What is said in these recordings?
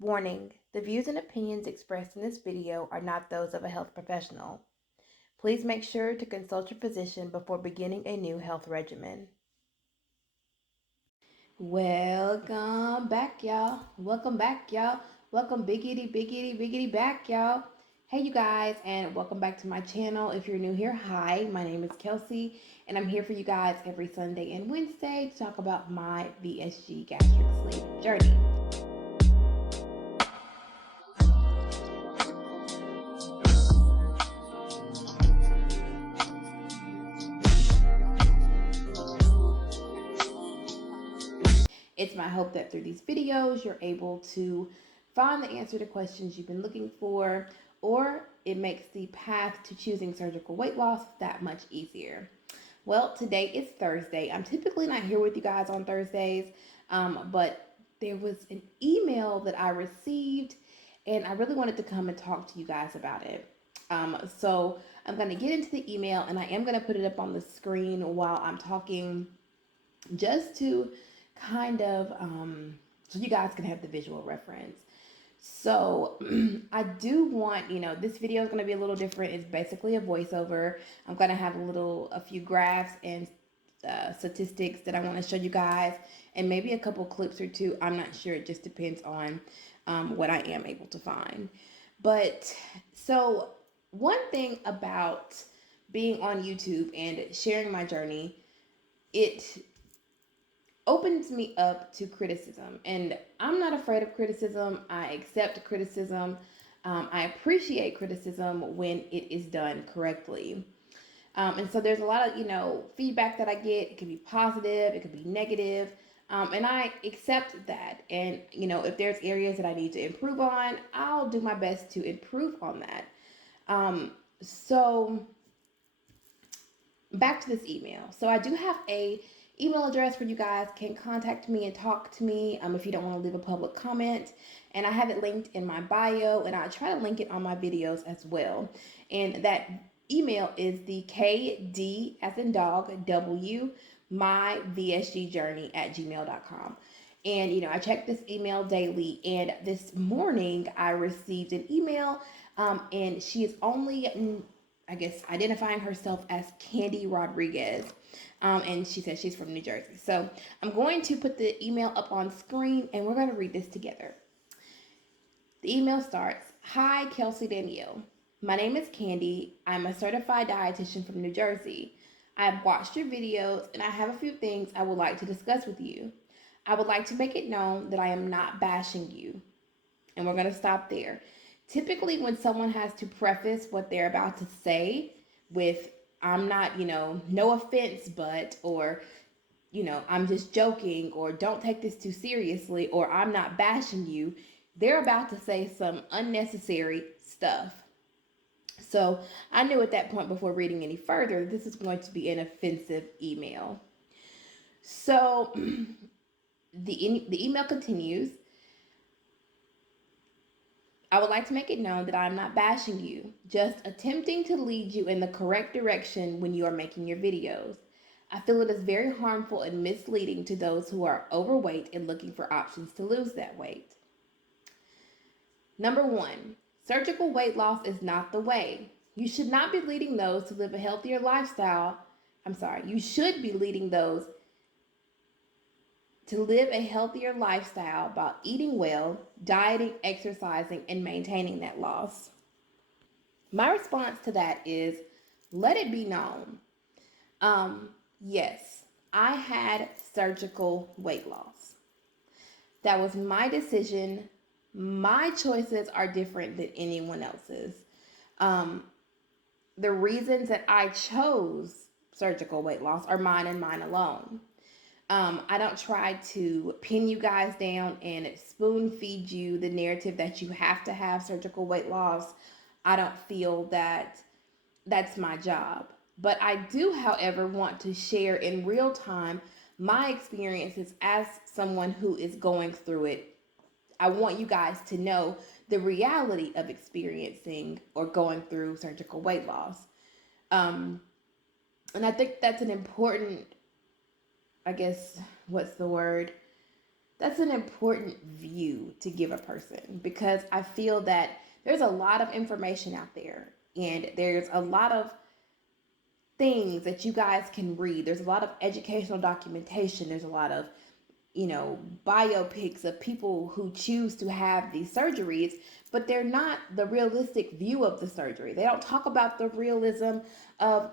Warning: the views and opinions expressed in this video are not those of a health professional. Please make sure to consult your physician before beginning a new health regimen. Welcome back, y'all. Welcome back, y'all. Welcome biggity back, y'all. Hey, you guys, and welcome back to my channel. If you're new here, hi, my name is Kelsi, and I'm here for you guys every Sunday and Wednesday to talk about my VSG gastric sleep journey. It's my hope that through these videos, you're able to find the answer to questions you've been looking for, or it makes the path to choosing surgical weight loss that much easier. Well, today is Thursday. I'm typically not here with you guys on Thursdays, but there was an email that I received, and I really wanted to come and talk to you guys about it. So I'm going to get into the email, and I am going to put it up on the screen while I'm talking, just to kind of so you guys can have the visual reference. So I do want, this video is going to be a little different. It's basically a voiceover. I'm going to have a few graphs and statistics that I want to show you guys, and maybe a couple clips or two. I'm not sure. It just depends on what I am able to find. But so one thing about being on YouTube and sharing my journey, it opens me up to criticism, and I'm not afraid of criticism. I accept criticism. I appreciate criticism when it is done correctly. And so there's a lot of feedback that I get. It could be positive, it could be negative, and I accept that. And if there's areas that I need to improve on, I'll do my best to improve on that. So back to this email. So I do have a email address where you guys can contact me and talk to me if you don't want to leave a public comment. And I have it linked in my bio, and I try to link it on my videos as well. And that email is the KD as in dog W myvsgjourney@gmail.com. And I check this email daily, and this morning I received an email, and she is only, I guess, identifying herself as Candy Rodriguez. And she says she's from New Jersey. So I'm going to put the email up on screen, and we're going to read this together. The email starts: Hi, Kelsi Danielle. My name is Candy. I'm a certified dietitian from New Jersey. I have watched your videos, and I have a few things I would like to discuss with you. I would like to make it known that I am not bashing you. And we're going to stop there. Typically, when someone has to preface what they're about to say with, I'm not, no offense, but, or, I'm just joking, or don't take this too seriously, or I'm not bashing you, they're about to say some unnecessary stuff. So I knew at that point, before reading any further, this is going to be an offensive email. So the email continues: I would like to make it known that I am not bashing you, just attempting to lead you in the correct direction when you are making your videos. I feel it is very harmful and misleading to those who are overweight and looking for options to lose that weight. Number 1, surgical weight loss is not the way. You should not be leading those to live a healthier lifestyle. You should be leading those to live a healthier lifestyle by eating well, dieting, exercising, and maintaining that loss. My response to that is, let it be known. Yes, I had surgical weight loss. That was my decision. My choices are different than anyone else's. The reasons that I chose surgical weight loss are mine and mine alone. I don't try to pin you guys down and spoon feed you the narrative that you have to have surgical weight loss. I don't feel that that's my job. But I do, however, want to share in real time my experiences as someone who is going through it. I want you guys to know the reality of experiencing or going through surgical weight loss. And I think that's an important, I guess, what's the word? That's an important view to give a person, because I feel that there's a lot of information out there, and there's a lot of things that you guys can read. There's a lot of educational documentation. There's a lot of, biopics of people who choose to have these surgeries, but they're not the realistic view of the surgery. They don't talk about the realism of,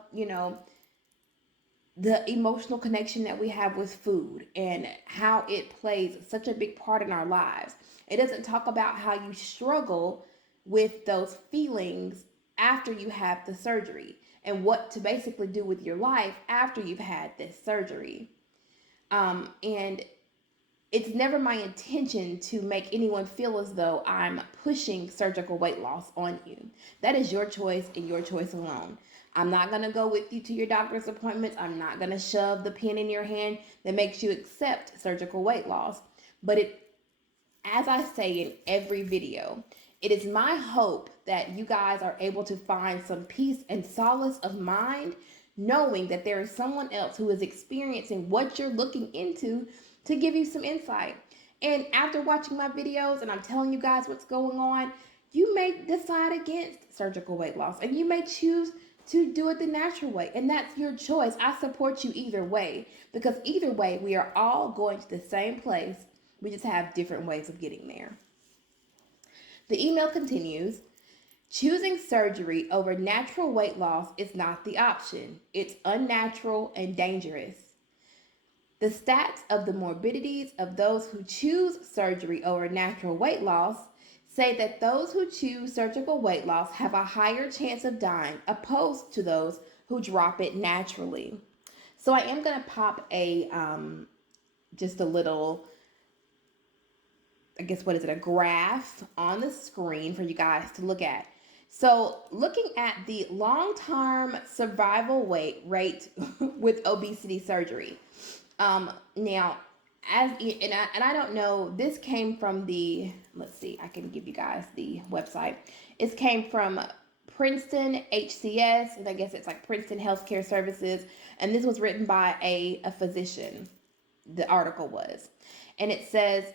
the emotional connection that we have with food and how it plays such a big part in our lives. It doesn't talk about how you struggle with those feelings after you have the surgery and what to basically do with your life after you've had this surgery. And it's never my intention to make anyone feel as though I'm pushing surgical weight loss on you. That is your choice and your choice alone. I'm not going to go with you to your doctor's appointments. I'm not going to shove the pen in your hand that makes you accept surgical weight loss. But as I say in every video, it is my hope that you guys are able to find some peace and solace of mind, knowing that there is someone else who is experiencing what you're looking into to give you some insight. And after watching my videos and I'm telling you guys what's going on, you may decide against surgical weight loss, and you may choose to do it the natural way, and that's your choice. I support you either way, because either way, we are all going to the same place. We just have different ways of getting there. The email continues, choosing surgery over natural weight loss is not the option. It's unnatural and dangerous. The stats of the morbidities of those who choose surgery over natural weight loss say that those who choose surgical weight loss have a higher chance of dying opposed to those who drop it naturally. So I am going to pop just a little, a graph on the screen for you guys to look at. So looking at the long-term survival rate with obesity surgery. Now, I don't know, this came from let's see, I can give you guys the website. It came from Princeton HCS, and I guess it's like Princeton Healthcare Services, and this was written by a physician, the article was. And it says,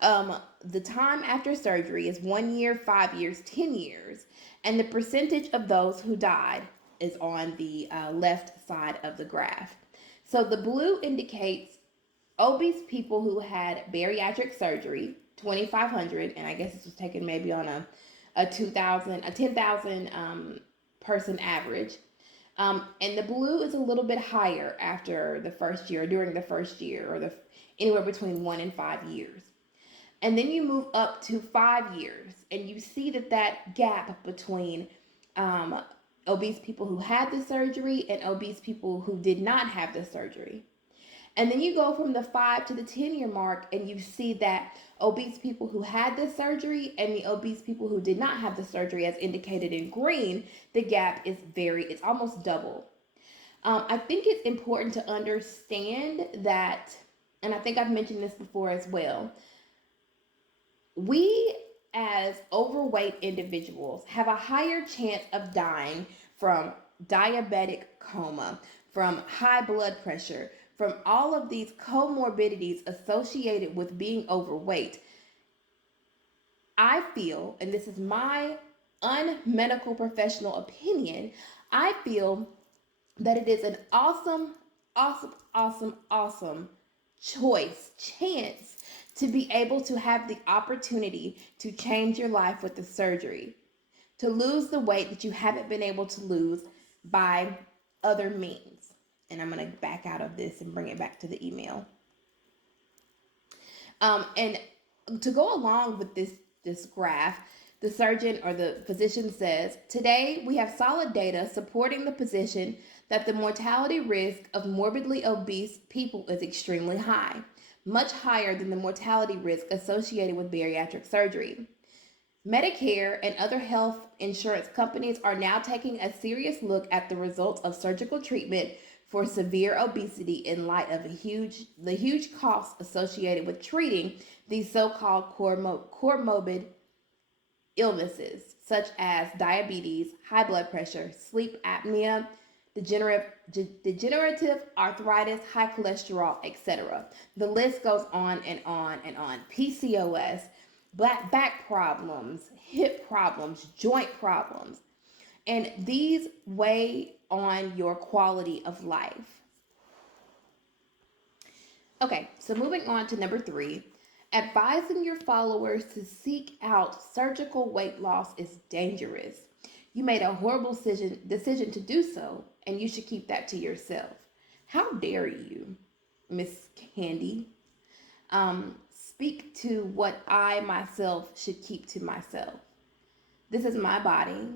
the time after surgery is 1 year, 5 years, 10 years, and the percentage of those who died is on the left side of the graph. So the blue indicates obese people who had bariatric surgery, 2,500, and I guess this was taken maybe on a 10,000 person average. And the blue is a little bit higher after the first year, during the first year, or anywhere between 1 and 5 years. And then you move up to 5 years, and you see that gap between obese people who had the surgery and obese people who did not have the surgery. And then you go from the 5 to the 10-year mark, and you see that obese people who had the surgery and the obese people who did not have the surgery, as indicated in green, the gap is it's almost double. I think it's important to understand that, and I think I've mentioned this before as well, we as overweight individuals have a higher chance of dying from diabetic coma, from high blood pressure, from all of these comorbidities associated with being overweight. I feel, and this is my unmedical professional opinion, I feel that it is an awesome chance to be able to have the opportunity to change your life with the surgery, to lose the weight that you haven't been able to lose by other means. And I'm going to back out of this and bring it back to the email. And to go along with this graph, the surgeon or the physician says, today we have solid data supporting the position that the mortality risk of morbidly obese people is extremely high, much higher than the mortality risk associated with bariatric surgery. Medicare and other health insurance companies are now taking a serious look at the results of surgical treatment for severe obesity in light of the huge costs associated with treating these so-called comorbid illnesses, such as diabetes, high blood pressure, sleep apnea, degenerative arthritis, high cholesterol, etc. The list goes on and on and on. PCOS, back problems, hip problems, joint problems. And these weigh on your quality of life. Okay, so moving on to number 3, advising your followers to seek out surgical weight loss is dangerous. You made a horrible decision to do so, and you should keep that to yourself. How dare you, Miss Candy, speak to what I myself should keep to myself. This is my body.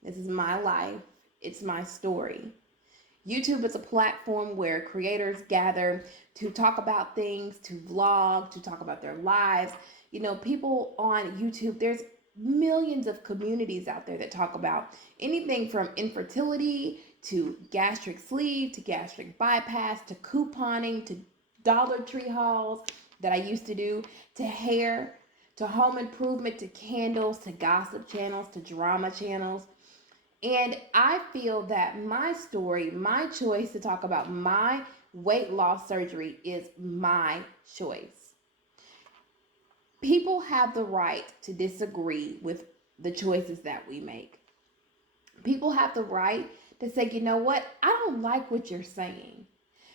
This is my life. It's my story. YouTube is a platform where creators gather to talk about things, to vlog, to talk about their lives. You know, people on YouTube, there's millions of communities out there that talk about anything from infertility to gastric sleeve to gastric bypass to couponing to Dollar Tree hauls that I used to do, to hair, to home improvement, to candles, to gossip channels, to drama channels. And I feel that my story, my choice to talk about my weight loss surgery is my choice. People have the right to disagree with the choices that we make. People have the right to say, you know what, I don't like what you're saying.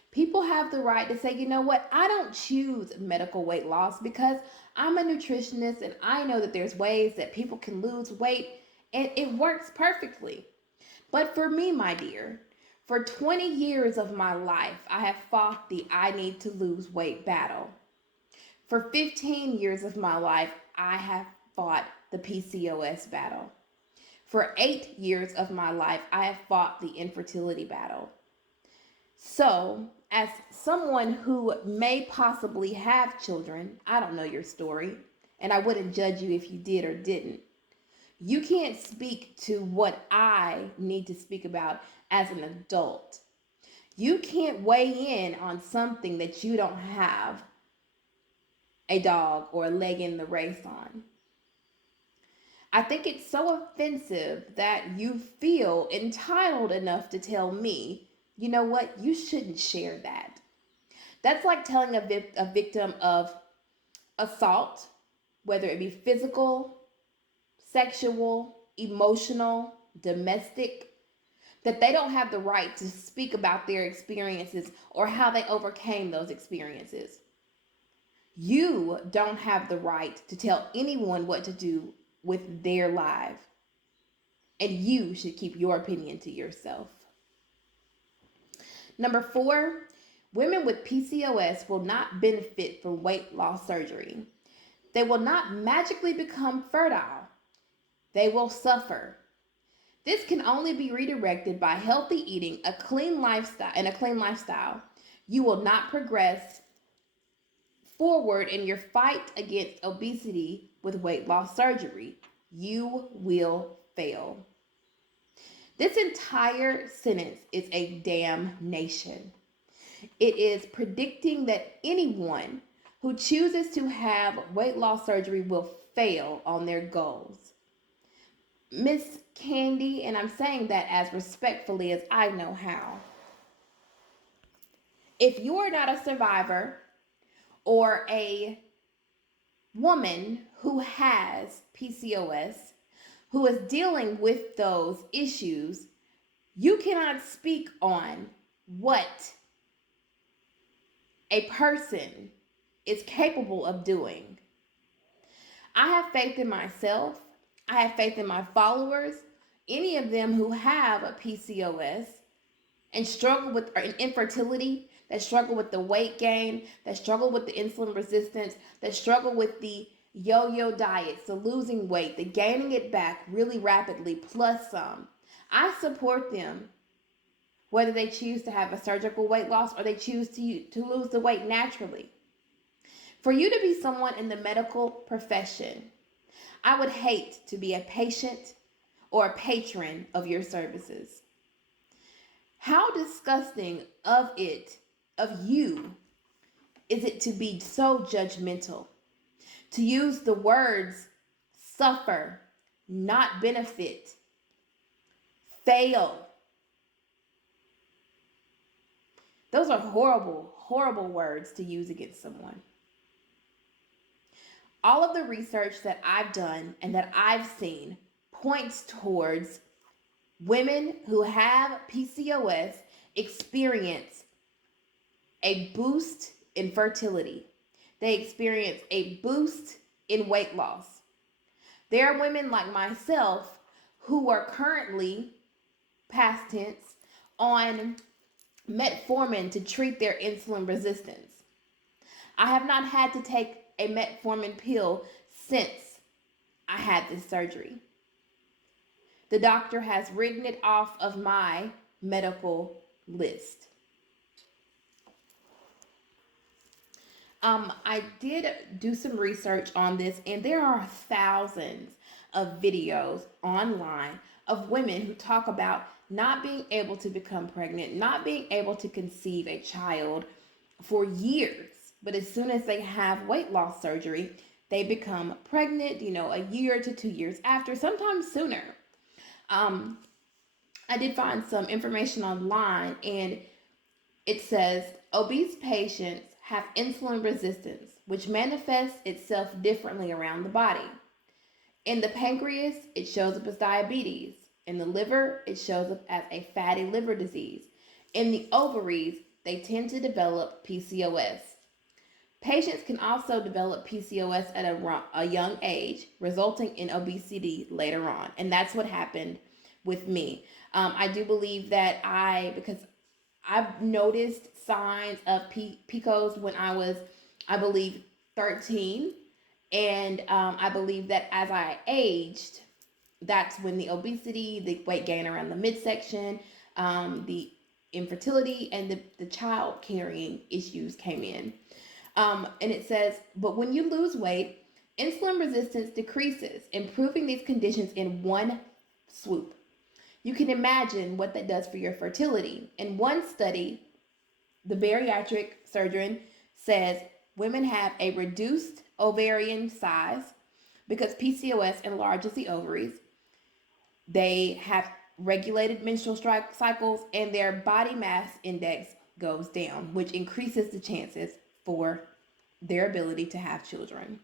People have the right to say, you know what, I don't choose medical weight loss because I'm a nutritionist and I know that there's ways that people can lose weight and it works perfectly. But for me, my dear, for 20 years of my life, I have fought the I need to lose weight battle. For 15 years of my life, I have fought the PCOS battle. For 8 years of my life, I have fought the infertility battle. So, as someone who may possibly have children, I don't know your story, and I wouldn't judge you if you did or didn't. You can't speak to what I need to speak about as an adult. You can't weigh in on something that you don't have a dog or a leg in the race on. I think it's so offensive that you feel entitled enough to tell me, you know what, you shouldn't share that. That's like telling a victim of assault, whether it be physical, sexual, emotional, domestic, that they don't have the right to speak about their experiences or how they overcame those experiences. You don't have the right to tell anyone what to do with their life. And you should keep your opinion to yourself. Number 4, women with PCOS will not benefit from weight loss surgery. They will not magically become fertile. They will suffer. This can only be redirected by healthy eating, a clean lifestyle. You will not progress forward in your fight against obesity with weight loss surgery. You will fail. This entire sentence is a damnation. It is predicting that anyone who chooses to have weight loss surgery will fail on their goals. Miss Candy, and I'm saying that as respectfully as I know how. If you are not a survivor or a woman who has PCOS, who is dealing with those issues, you cannot speak on what a person is capable of doing. I have faith in myself. I have faith in my followers, any of them who have a PCOS and struggle with infertility, that struggle with the weight gain, that struggle with the insulin resistance, that struggle with the yo-yo diets, the losing weight, the gaining it back really rapidly, plus some. I support them, whether they choose to have a surgical weight loss or they choose to lose the weight naturally. For you to be someone in the medical profession, I would hate to be a patient or a patron of your services. How disgusting of you, is it to be so judgmental, to use the words suffer, not benefit, fail, Those are horrible, horrible words to use against someone. All of the research that I've done and that I've seen points towards women who have PCOS experience a boost in fertility. They experience a boost in weight loss. There are women like myself who are currently, past tense, on metformin to treat their insulin resistance. I have not had to take a metformin pill since I had this surgery. The doctor has written it off of my medical list. I did do some research on this, and there are thousands of videos online of women who talk about not being able to become pregnant, not being able to conceive a child for years. But as soon as they have weight loss surgery, they become pregnant, a year to 2 years after, sometimes sooner. I did find some information online, and it says obese patients have insulin resistance, which manifests itself differently around the body. In the pancreas, it shows up as diabetes. In the liver, it shows up as a fatty liver disease. In the ovaries, they tend to develop PCOS. Patients can also develop PCOS at a young age, resulting in obesity later on. And that's what happened with me. I do believe that because I've noticed signs of PCOS when I was, I believe, 13. And I believe that as I aged, that's when the obesity, the weight gain around the midsection, the infertility, and the child carrying issues came in. And it says, but when you lose weight, insulin resistance decreases, improving these conditions in one swoop. You can imagine what that does for your fertility. In one study, the bariatric surgeon says women have a reduced ovarian size because PCOS enlarges the ovaries. They have regulated menstrual cycles, and their body mass index goes down, which increases the chances for their ability to have children.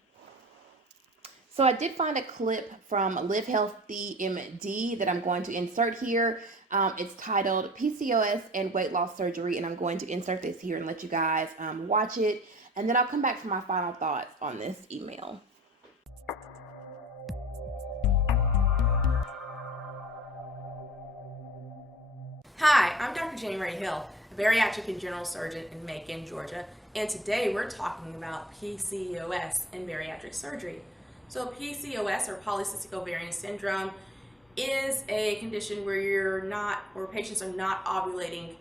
So I did find a clip from Live Healthy MD that I'm going to insert here. It's titled PCOS and Weight Loss Surgery, and I'm going to insert this here and let you guys watch it. And then I'll come back for my final thoughts on this email. Hi, I'm Dr. January Hill, a bariatric and general surgeon in Macon, Georgia, and today we're talking about PCOS and bariatric surgery. So PCOS, or polycystic ovarian syndrome, is a condition where patients are not ovulating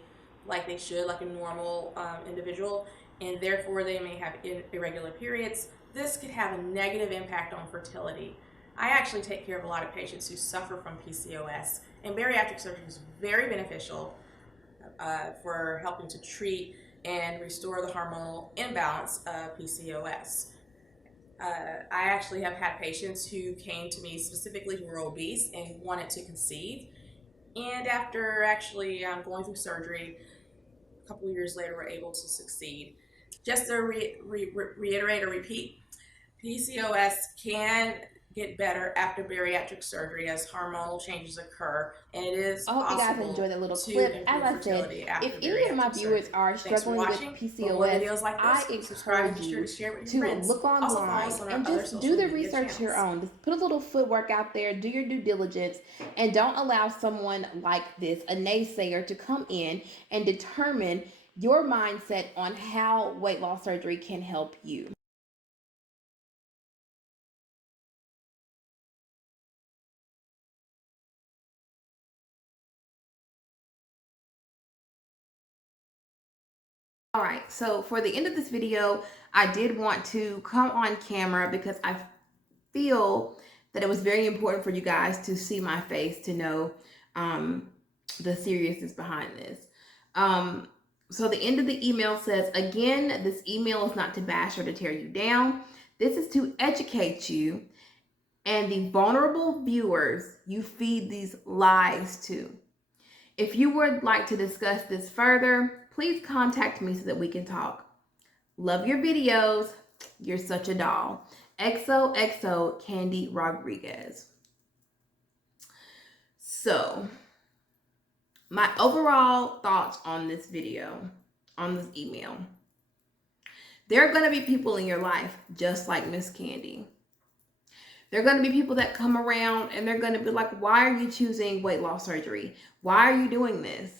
like they should, like a normal individual, and therefore they may have irregular periods. This could have a negative impact on fertility. I actually take care of a lot of patients who suffer from PCOS, and bariatric surgery is very beneficial for helping to treat and restore the hormonal imbalance of PCOS. I actually have had patients who came to me specifically who were obese and wanted to conceive, and after actually going through surgery, a couple of years later, were able to succeed. Just to reiterate or repeat, PCOS can get better after bariatric surgery as hormonal changes occur, and it is possible. I hope you guys enjoyed that little clip. As I said, if any of my viewers are struggling with PCOS, I encourage you to look online and just do the research your own. Just put a little footwork out there, do your due diligence, and don't allow someone like this, a naysayer, to come in and determine your mindset on how weight loss surgery can help you. All right, so for the end of this video, I did want to come on camera because I feel that it was very important for you guys to see my face to know the seriousness behind this. So the end of the email says, again, this email is not to bash or to tear you down. This is to educate you and the vulnerable viewers you feed these lies to. If you would like to discuss this further, please contact me so that we can talk. Love your videos. You're such a doll. XOXO Candy Rodriguez. So, my overall thoughts on this video, on this email. There are going to be people in your life just like Miss Candy. There are going to be people that come around and they're going to be like, why are you choosing weight loss surgery? Why are you doing this?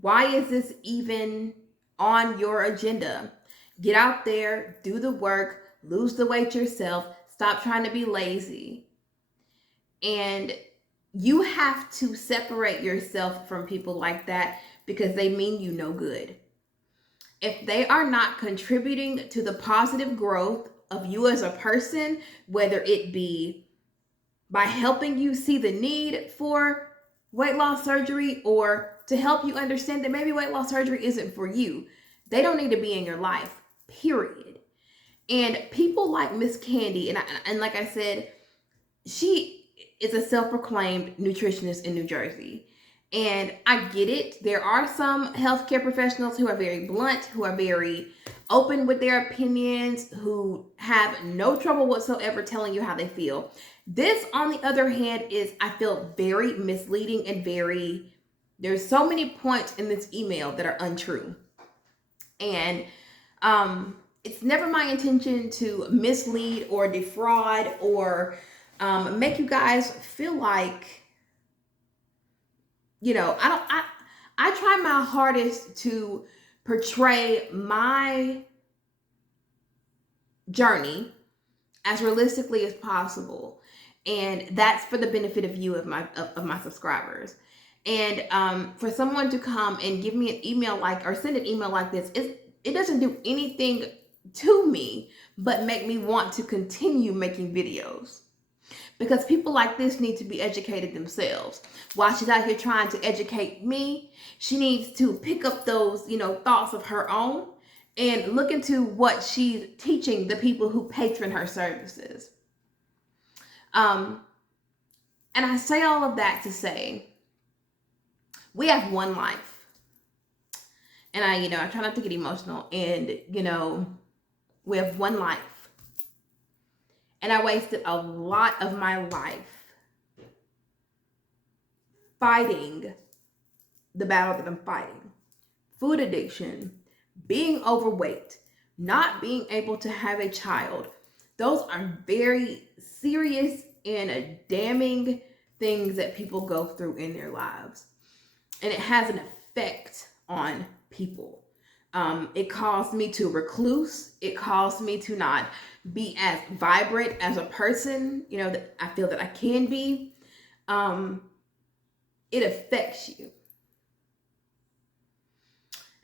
Why is this even on your agenda? Get out there, do the work, lose the weight yourself, stop trying to be lazy. And you have to separate yourself from people like that because they mean you no good. If they are not contributing to the positive growth of you as a person, whether it be by helping you see the need for weight loss surgery or to help you understand that maybe weight loss surgery isn't for you, they don't need to be in your life, period. And people like Miss Candy, and like I said, she is a self-proclaimed nutritionist in New Jersey. And I get it. There are some healthcare professionals who are very blunt, who are very open with their opinions, who have no trouble whatsoever telling you how they feel. This, on the other hand, is, I feel, very misleading and there's so many points in this email that are untrue. And it's never my intention to mislead or defraud or make you guys feel like, I try my hardest to portray my journey as realistically as possible. And that's for the benefit of you, of my subscribers. And for someone to come and give me an email or send an email like this, it doesn't do anything to me but make me want to continue making videos. Because people like this need to be educated themselves. While she's out here trying to educate me, she needs to pick up those, thoughts of her own and look into what she's teaching the people who patron her services. And I say all of that to say, we have one life. And I try not to get emotional. And, we have one life. And I wasted a lot of my life fighting the battle that I'm fighting. Food addiction, being overweight, not being able to have a child. Those are very serious and damning things that people go through in their lives. And it has an effect on people. It caused me to recluse. It caused me to not be as vibrant as a person, that I feel that I can be. It affects you.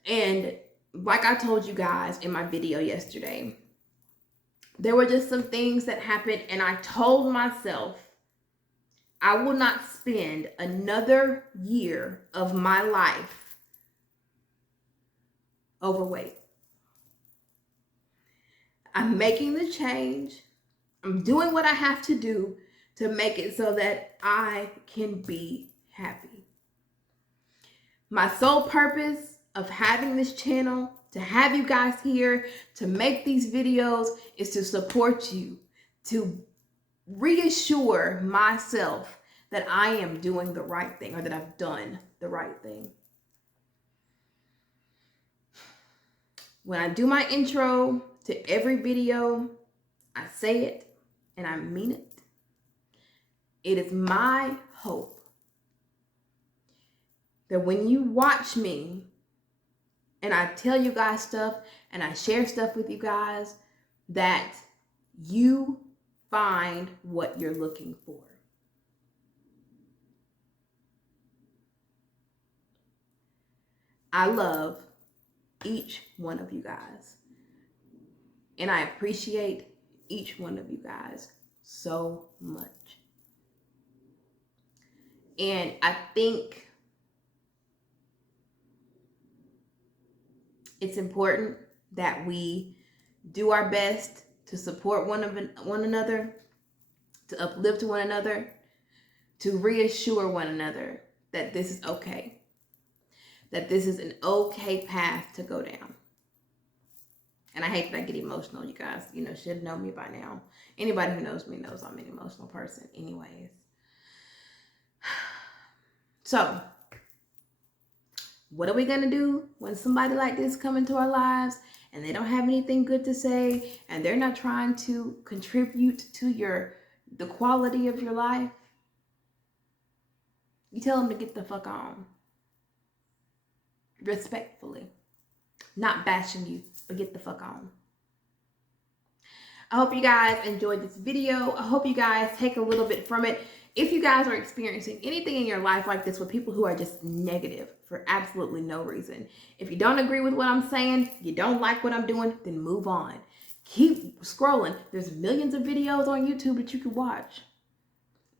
And like I told you guys in my video yesterday, there were just some things that happened, and I told myself, I will not spend another year of my life overweight. I'm making the change. I'm doing what I have to do to make it so that I can be happy. My sole purpose of having this channel, to have you guys here, to make these videos, is to support you, to reassure myself that I am doing the right thing, or that I've done the right thing. When I do my intro to every video, I say it and I mean it. It is my hope that when you watch me and I tell you guys stuff and I share stuff with you guys, that you find what you're looking for. I love each one of you guys. And I appreciate each one of you guys so much. And I think it's important that we do our best to support one another, to uplift one another, to reassure one another that this is okay. that this is an okay path to go down. And I hate that I get emotional, you guys. You know, should know me by now. Anybody who knows me knows I'm an emotional person anyways. So, what are we going to do when somebody like this come into our lives and they don't have anything good to say and they're not trying to contribute to the quality of your life? You tell them to get the fuck on. Respectfully. Not bashing you, but get the fuck on. I hope you guys enjoyed this video. I hope you guys take a little bit from it. If you guys are experiencing anything in your life like this with people who are just negative for absolutely no reason, if you don't agree with what I'm saying, you don't like what I'm doing, then move on. Keep scrolling. There's millions of videos on YouTube that you can watch.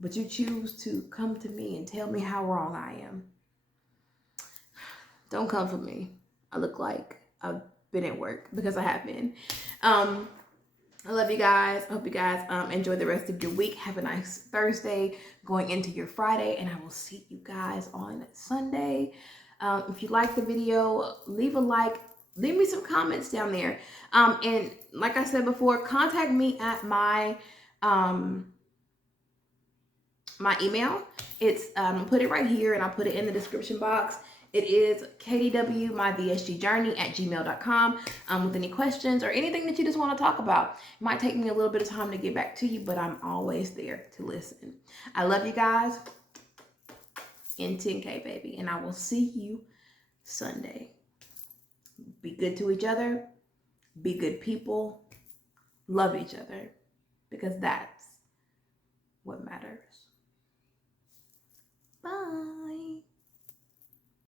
But you choose to come to me and tell me how wrong I am. Don't come for me. I look like I've been at work, because I have been. I love you guys. I hope you guys enjoy the rest of your week. Have a nice Thursday going into your Friday, and I will see you guys on Sunday. If you like the video, leave a like. Leave me some comments down there. And like I said before, contact me at my my email. It's I'll put it right here, and I'll put it in the description box. It is kdwmyvsgjourney@gmail.com with any questions or anything that you just want to talk about. It might take me a little bit of time to get back to you, but I'm always there to listen. I love you guys. In 10K, baby. And I will see you Sunday. Be good to each other. Be good people. Love each other. Because that's what matters.